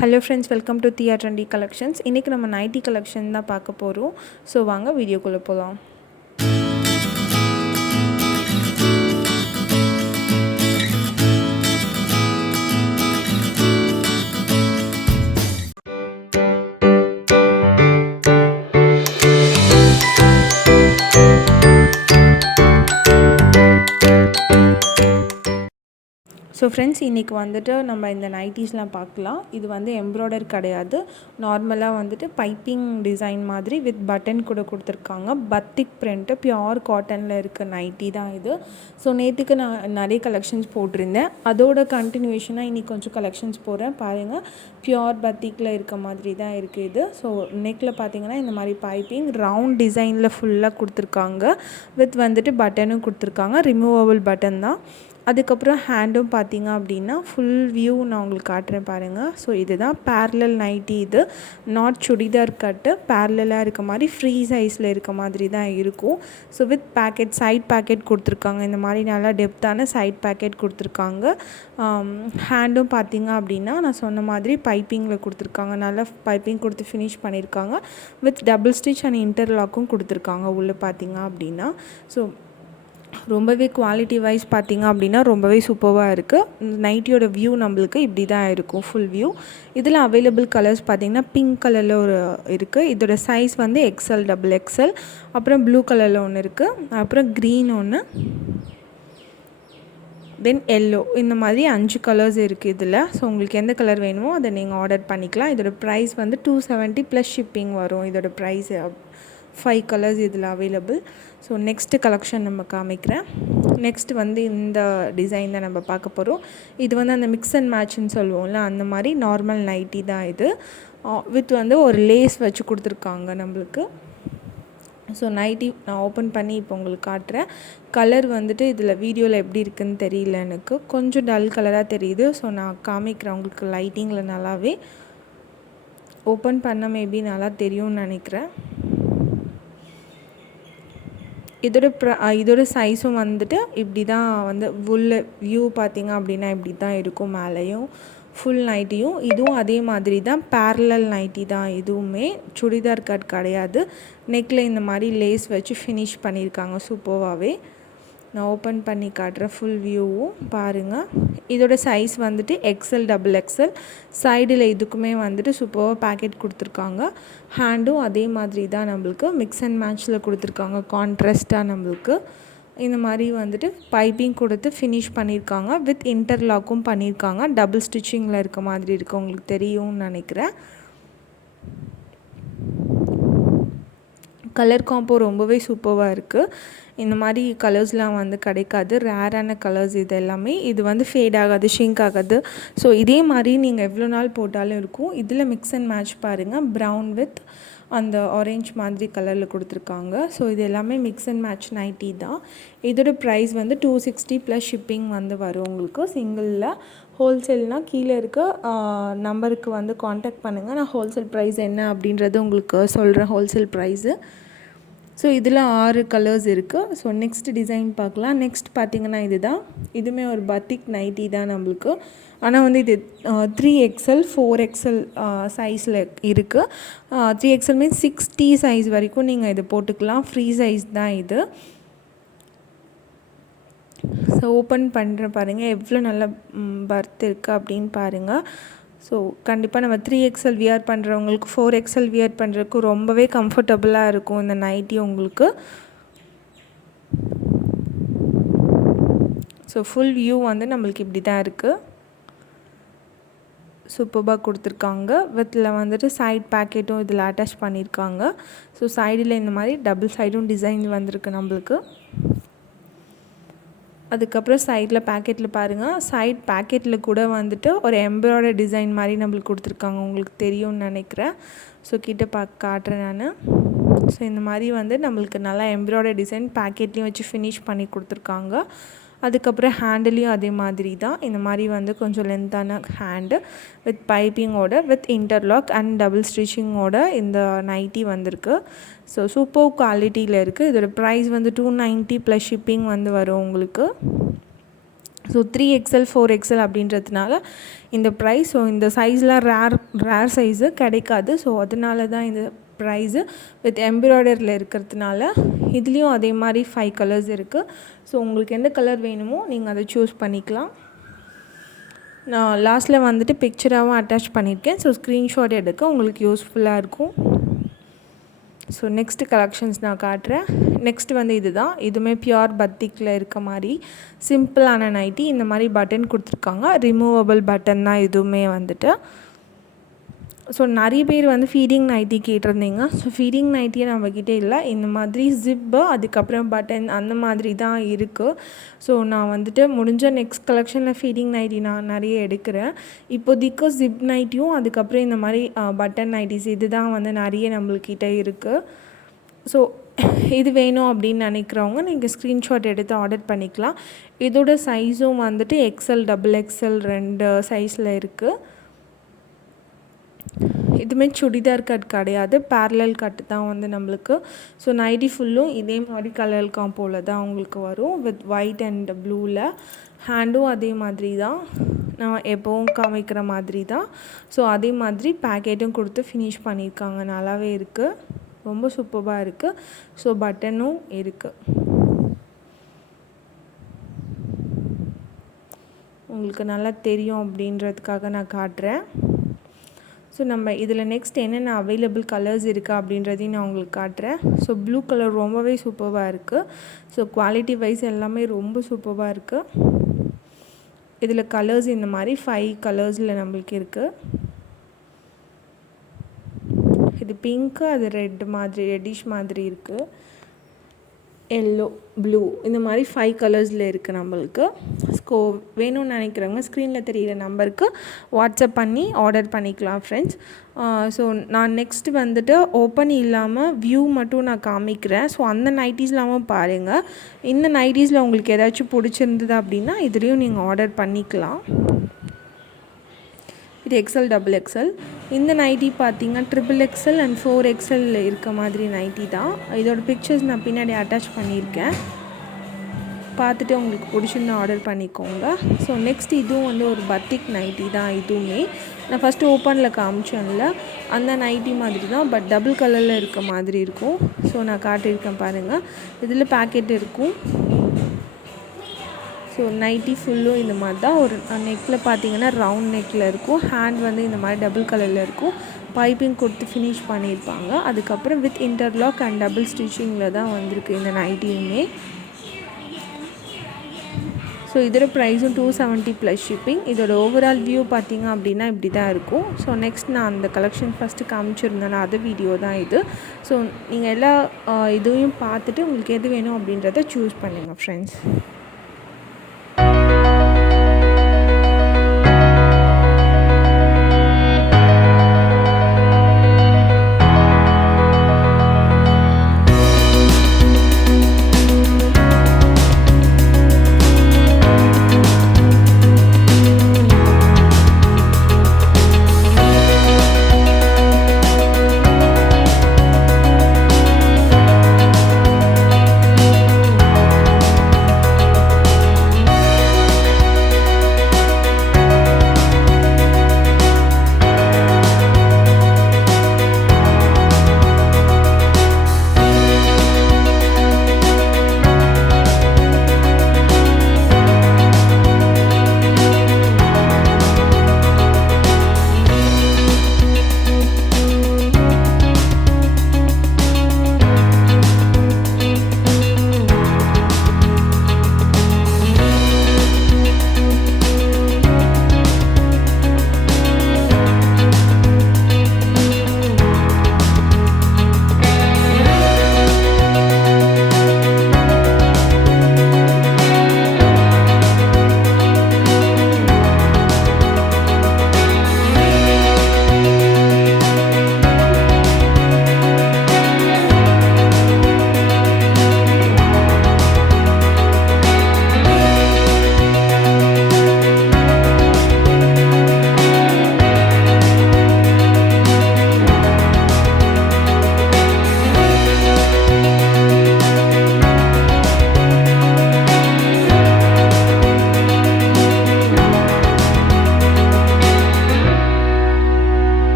Hello friends, welcome to Nighty Collections. இன்னைக்கு நம்ம Nighty Collection தான் பார்க்க போறோம். சோ வாங்க வீடியோக்குள்ள போலாம். ஸோ ஃப்ரெண்ட்ஸ், இன்றைக்கி வந்துட்டு நம்ம இந்த நைட்டிஸ்லாம் பார்க்கலாம். இது வந்து எம்ப்ராய்டர் கிடையாது, நார்மலாக வந்துட்டு பைப்பிங் டிசைன் மாதிரி வித் பட்டன் கூட கொடுத்துருக்காங்க. பத்திக் பிரிண்ட்டு பியோர் காட்டனில் இருக்க நைட்டி தான் இது. ஸோ நேற்றுக்கு நான் நிறைய கலெக்ஷன்ஸ் போட்டிருந்தேன், அதோட கண்டினியூஷனாக இன்றைக்கி கொஞ்சம் கலெக்ஷன்ஸ் போடுறேன் பாருங்கள். பியோர் பத்திக்கில் இருக்க மாதிரி தான் இருக்குது இது. ஸோ நெக்கில் பார்த்தீங்கன்னா இந்த மாதிரி பைப்பிங் ரவுண்ட் டிசைனில் ஃபுல்லாக கொடுத்துருக்காங்க. வித் வந்துட்டு பட்டனும் கொடுத்துருக்காங்க, ரிமூவபிள் பட்டன் தான். அதுக்கப்புறம் ஹேண்டும் பார்த்திங்க அப்படின்னா ஃபுல் வியூ நான் உங்களுக்கு காட்டுறேன் பாருங்கள். ஸோ இதுதான் பேரலல் நைட்டி. இது நாட் சுடிதார் கட்டு, பேரலாக இருக்க மாதிரி ஃப்ரீ சைஸில் இருக்க மாதிரி தான் இருக்கும். So with pocket, side pocket கொடுத்துருக்காங்க. இந்த மாதிரி நல்லா டெப்த்தான சைட் பேக்கெட் கொடுத்துருக்காங்க. ஹேண்டும் பார்த்திங்க அப்படின்னா நான் சொன்ன மாதிரி பைப்பிங்கில் கொடுத்துருக்காங்க. நல்லா பைப்பிங் கொடுத்து ஃபினிஷ் பண்ணியிருக்காங்க. வித் டபுள் ஸ்டிச் அண்ட் இன்டர்லாக்கும் கொடுத்துருக்காங்க உள்ளே பார்த்திங்க அப்படின்னா. ஸோ ரொம்பவே குவாலிட்டி வைஸ் பார்த்திங்க அப்படின்னா ரொம்பவே சூப்பராக இருக்குது. நைட்டியோட வியூ நம்மளுக்கு இப்படி தான் இருக்கும், ஃபுல் வியூ. இதில் அவைலபிள் கலர்ஸ் பார்த்திங்கன்னா பிங்க் கலரில் ஒரு இருக்குது, இதோட சைஸ் வந்து XL, XXL. அப்புறம் ப்ளூ கலரில் ஒன்று இருக்குது, அப்புறம் க்ரீன் ஒன்று, தென் எல்லோ. இந்த மாதிரி 5 கலர்ஸ் இருக்குது இதில். ஸோ உங்களுக்கு எந்த கலர் வேணுமோ அதை நீங்கள் ஆர்டர் பண்ணிக்கலாம். இதோட ப்ரைஸ் வந்து 270 ப்ளஸ் ஷிப்பிங் வரும். இதோட ப்ரைஸ் 5 கலர்ஸ் இதில் அவைலபிள். ஸோ நெக்ஸ்ட்டு கலெக்ஷன் நம்ம காமிக்கிறேன். நெக்ஸ்ட் வந்து இந்த டிசைன் தான் நம்ம பார்க்க போகிறோம். இது வந்து அந்த மிக்ஸ் அண்ட் மேட்ச்னு சொல்லுவோம்ல, அந்த மாதிரி நார்மல் நைட்டி தான் இது. வித் வந்து ஒரு லேஸ் வச்சு கொடுத்துருக்காங்க நம்மளுக்கு. ஸோ நைட்டி நான் ஓப்பன் பண்ணி இப்போ உங்களுக்கு காட்டுறேன். கலர் வந்துட்டு இதில் வீடியோவில் எப்படி இருக்குதுன்னு தெரியல, எனக்கு கொஞ்சம் டல் கலராக தெரியுது. ஸோ நான் காமிக்கிறேன் உங்களுக்கு லைட்டிங்கில் நல்லாவே. ஓப்பன் பண்ண மேபி நல்லா தெரியும்னு நினைக்கிறேன். இதோட சைஸும் வந்துட்டு இப்படி தான் வந்து உள்ள வியூ பார்த்திங்க அப்படின்னா இப்படி தான் இருக்கும். மேலேயும் ஃபுல் நைட்டியும் இதுவும் அதே மாதிரி தான், பேரலல் நைட்டி தான். இதுவுமே சுடிதார் கட் கிடையாது. நெக்கில் இந்த மாதிரி லேஸ் வச்சு ஃபினிஷ் பண்ணியிருக்காங்க சூப்பராகவே. நான் ஓப்பன் பண்ணி காட்டுறேன் ஃபுல் வியூவும் பாருங்கள். இதோட சைஸ் வந்துட்டு XL, XXL. சைடில் இதுக்குமே வந்துட்டு சூப்பராக பேக்கெட் கொடுத்துருக்காங்க. ஹேண்டும் அதே மாதிரி தான் நம்மளுக்கு மிக்ஸ் அண்ட் மேட்ச்சில் கொடுத்துருக்காங்க. கான்ட்ராஸ்ட்டாக நம்மளுக்கு இந்த மாதிரி வந்துட்டு பைப்பிங் கொடுத்து ஃபினிஷ் பண்ணியிருக்காங்க. வித் இன்டர்லாக்கும் பண்ணியிருக்காங்க. டபுள் ஸ்டிச்சிங்கில் இருக்க மாதிரி இருக்குது, உங்களுக்கு தெரியும்னு நினைக்கிறேன். கலர் காம்போ ரொம்பவே சூப்பராக இருக்குது. இந்த மாதிரி கலர்ஸ்லாம் வந்து கிடைக்காது, ரேரான கலர்ஸ் இது எல்லாமே. இது வந்து ஃபேட் ஆகாது, ஷிங்க் ஆகாது. ஸோ இதே மாதிரி நீங்கள் எவ்வளோ நாள் போட்டாலும் இருக்கும். இதில் மிக்ஸ் அண்ட் மேட்ச் பாருங்கள், ப்ரௌன் வித் அந்த ஆரஞ்ச் மாதிரி கலரில் கொடுத்துருக்காங்க. ஸோ இது எல்லாமே மிக்ஸ் அண்ட் மேட்ச் நைட்டி தான். இதோட ப்ரைஸ் வந்து 260 ப்ளஸ் ஷிப்பிங் வந்து வரும் உங்களுக்கு சிங்கிளில். ஹோல்சேல்னால் கீழே இருக்க நம்பருக்கு வந்து காண்டாக்ட் பண்ணுங்கள். நான் ஹோல்சேல் ப்ரைஸ் என்ன அப்படின்றது உங்களுக்கு சொல்கிறேன், ஹோல்சேல் ப்ரைஸு. ஸோ இதில் 6 கலர்ஸ் இருக்குது. ஸோ நெக்ஸ்ட் டிசைன் பார்க்கலாம். நெக்ஸ்ட் பார்த்திங்கன்னா இதுதான், இதுவுமே ஒரு பத்திக் நைட்டி தான் நம்மளுக்கு. ஆனால் வந்து இது 3XL 4XL சைஸில் இருக்குது. 3XL மீன்ஸ் 60 சைஸ் வரைக்கும் நீங்கள் இது போட்டுக்கலாம். ஃப்ரீ சைஸ் தான் இது. ஸோ ஓப்பன் பண்ணுற பாருங்கள் எவ்வளோ நல்ல பர்த் இருக்குது அப்படின்னு பாருங்கள். ஸோ கண்டிப்பாக நம்ம 3XL வியர் பண்ணுறவங்களுக்கு 4XL வியர் பண்ணுறதுக்கு ரொம்பவே கம்ஃபர்டபுளாக இருக்கும் இந்த நைட்டி உங்களுக்கு. ஸோ ஃபுல் வியூ வந்து நம்மளுக்கு இப்படி தான் இருக்குது, சூப்பராக கொடுத்துருக்காங்க. வித்தில் வந்துட்டு சைட் பேக்கெட்டும் இதில் அட்டாச் பண்ணியிருக்காங்க. ஸோ சைடில் இந்த மாதிரி டபுள் சைடும் டிசைன் வந்திருக்கு நம்மளுக்கு. அதுக்கப்புறம் சைடில் பேக்கெட்டில் பாருங்கள், சைட் பேக்கெட்டில் கூட வந்துட்டு ஒரு எம்ப்ராய்டரி டிசைன் மாதிரி நம்மளுக்கு கொடுத்துருக்காங்க, உங்களுக்கு தெரியும்னு நினைக்கிறேன். ஸோ கிட்ட காட்டுறேன் நான். ஸோ இந்த மாதிரி வந்து நம்மளுக்கு நல்லா எம்ப்ராய்டரி டிசைன் பேக்கெட்லேயும் வச்சு ஃபினிஷ் பண்ணி கொடுத்துருக்காங்க. அதுக்கப்புறம் ஹேண்டிலையும் அதே மாதிரி தான், இந்த மாதிரி வந்து கொஞ்சம் லென்த்தான ஹேண்டு வித் பைப்பிங்கோட வித் இன்டர்லாக் அண்ட் டபுள் ஸ்டிச்சிங்கோட இந்த நைட்டி வந்திருக்கு. ஸோ சூப்பர் குவாலிட்டியில் இருக்குது. இதோட ப்ரைஸ் வந்து 290 ப்ளஸ் ஷிப்பிங் வந்து வரும் உங்களுக்கு. ஸோ 3XL 4XL அப்படின்றதுனால இந்த ப்ரைஸ். ஸோ இந்த சைஸ்லாம் ரேர் சைஸு கிடைக்காது. ஸோ அதனால தான் இந்த ப்ரைஸு வித் எம்ப்ராய்டரியில் இருக்கிறதுனால. இதுலேயும் அதே மாதிரி 5 கலர்ஸ் இருக்குது. ஸோ உங்களுக்கு எந்த கலர் வேணுமோ நீங்கள் அதை சூஸ் பண்ணிக்கலாம். நான் லாஸ்ட்டில் வந்துட்டு பிக்சராகவும் அட்டாச் பண்ணியிருக்கேன். ஸோ ஸ்க்ரீன்ஷாட் எடுக்க உங்களுக்கு யூஸ்ஃபுல்லாக இருக்கும். ஸோ நெக்ஸ்ட்டு கலெக்ஷன்ஸ் நான் காட்டுறேன். நெக்ஸ்ட் வந்து இதுதான். இதுவுமே பியூர் பத்திக்கில் இருக்க மாதிரி சிம்பிளான நைட்டி. இந்த மாதிரி பட்டன் கொடுத்துருக்காங்க. ரிமூவபிள் பட்டன் தான் இதுவுமே வந்துட்டு. ஸோ நிறைய பேர் வந்து ஃபீடிங் நைட்டி கேட்டிருந்தீங்க. ஸோ ஃபீடிங் நைட்டியே நம்மக்கிட்டே இல்லை. இந்த மாதிரி ஜிப்பு அதுக்கப்புறம் பட்டன் அந்த மாதிரி தான் இருக்குது. ஸோ நான் வந்துட்டு முடிஞ்ச நெக்ஸ்ட் கலெக்ஷனில் ஃபீடிங் நைட்டி நான் நிறைய எடுக்கிறேன். இப்போதைக்கு ஜிப் நைட்டியும் அதுக்கப்புறம் இந்த மாதிரி பட்டன் நைட்டிஸ் இது தான் வந்து நிறைய நம்மள்கிட்ட இருக்குது. ஸோ இது வேணும் அப்படின்னு நினைக்கிறவங்க நீங்கள் ஸ்க்ரீன்ஷாட் எடுத்து ஆர்டர் பண்ணிக்கலாம். இதோட சைஸும் வந்துட்டு XL XXL 2 சைஸில் இருக்குது. இதுவுமே சுடிதார் கட் கிடையாது, பேரலல் கட்டு தான் வந்து நம்மளுக்கு. ஸோ நைட்டி ஃபுல்லும் இதே மாதிரி கலர் காம்போவில் தான் உங்களுக்கு வரும் வித் ஒயிட் அண்ட் ப்ளூவில். ஹேண்டும் அதே மாதிரி தான், நான் எப்போவும் காமிக்கிற மாதிரி தான். ஸோ அதே மாதிரி பேக்கெட்டும் கொடுத்து ஃபினிஷ் பண்ணியிருக்காங்க. நல்லாவே இருக்குது, ரொம்ப சூப்பராக இருக்குது. ஸோ பட்டனும் இருக்குது. உங்களுக்கு நல்லா தெரியும் அப்படின்றதுக்காக நான் காட்டுறேன். ஸோ நம்ம இதில் நெக்ஸ்ட் என்னென்ன அவைலபிள் கலர்ஸ் இருக்குது அப்படின்றதையும் நான் உங்களுக்கு காட்டுறேன். ஸோ ப்ளூ கலர் ரொம்பவே சூப்பராக இருக்குது. ஸோ குவாலிட்டி வைஸ் எல்லாமே ரொம்ப சூப்பராக இருக்குது. இதில் கலர்ஸ் இந்த மாதிரி 5 கலர்ஸில் நம்மளுக்கு இருக்குது. இது பிங்க்கு, அது ரெட் மாதிரி ரெட்டிஷ் மாதிரி இருக்குது, எல்லோ, ப்ளூ, இந்த மாதிரி 5 கலர்ஸில் இருக்குது நம்மளுக்கு. ஸோ வேணும்னு நினைக்கிறவங்க ஸ்க்ரீனில் தெரிகிற நம்பருக்கு வாட்ஸ்அப் பண்ணி ஆர்டர் பண்ணிக்கலாம் ஃப்ரெண்ட்ஸ். ஸோ நான் நெக்ஸ்ட்டு வந்துட்டு ஓப்பன் இல்லாமல் வியூ மட்டும் நான் காமிக்கிறேன். ஸோ அந்த நைட்டிஸ்லாமும் பாருங்கள். இந்த நைட்டிஸில் உங்களுக்கு ஏதாச்சும் பிடிச்சிருந்தது அப்படின்னா இதுலேயும் நீங்கள் ஆர்டர் பண்ணிக்கலாம். இது XL XXL. இந்த நைட்டி பார்த்தீங்கன்னா XXL அண்ட் 4XL இருக்க மாதிரி நைட்டி தான். இதோட பிக்சர்ஸ் நான் பின்னாடி அட்டாச் பண்ணியிருக்கேன், பார்த்துட்டு உங்களுக்கு பிடிச்சிருந்தா ஆர்டர் பண்ணிக்கோங்க. ஸோ நெக்ஸ்ட் இதுவும் வந்து ஒரு பத்திக் நைட்டி தான். இதுவுமே நான் ஃபஸ்ட்டு ஓப்பனில் காமிச்சேன்ல அந்த நைட்டி மாதிரி தான், பட் டபுள் கலரில் இருக்க மாதிரி இருக்கும். ஸோ நான் காட்டியிருக்கேன் பாருங்கள். இதில் பேக்கெட் இருக்கும். ஸோ நைட்டி ஃபுல்லும் இந்த மாதிரி தான். ஒரு நெக்கில் பார்த்தீங்கன்னா ரவுண்ட் நெக்கில் இருக்கும். ஹேண்ட் வந்து இந்த மாதிரி டபுள் கலரில் இருக்கும். பைப்பிங் கொடுத்து ஃபினிஷ் பண்ணியிருப்பாங்க. அதுக்கப்புறம் வித் இன்டர்லாக் அண்ட் டபுள் ஸ்டிச்சிங்கில் தான் வந்திருக்கு இந்த நைட்டியுமே. ஸோ இதோட ப்ரைஸும் 270 ப்ளஸ் ஷிப்பிங். இதோட ஓவரால் வியூ பார்த்திங்க அப்படின்னா இப்படி தான் இருக்கும். ஸோ நெக்ஸ்ட் நான் அந்த கலெக்ஷன் ஃபஸ்ட்டு காமிச்சிருந்தேன், அது வீடியோ தான் இது. ஸோ நீங்கள் எல்லா இதுவையும் பார்த்துட்டு உங்களுக்கு எது வேணும் அப்படின்றத சூஸ் பண்ணுங்கள் ஃப்ரெண்ட்ஸ்.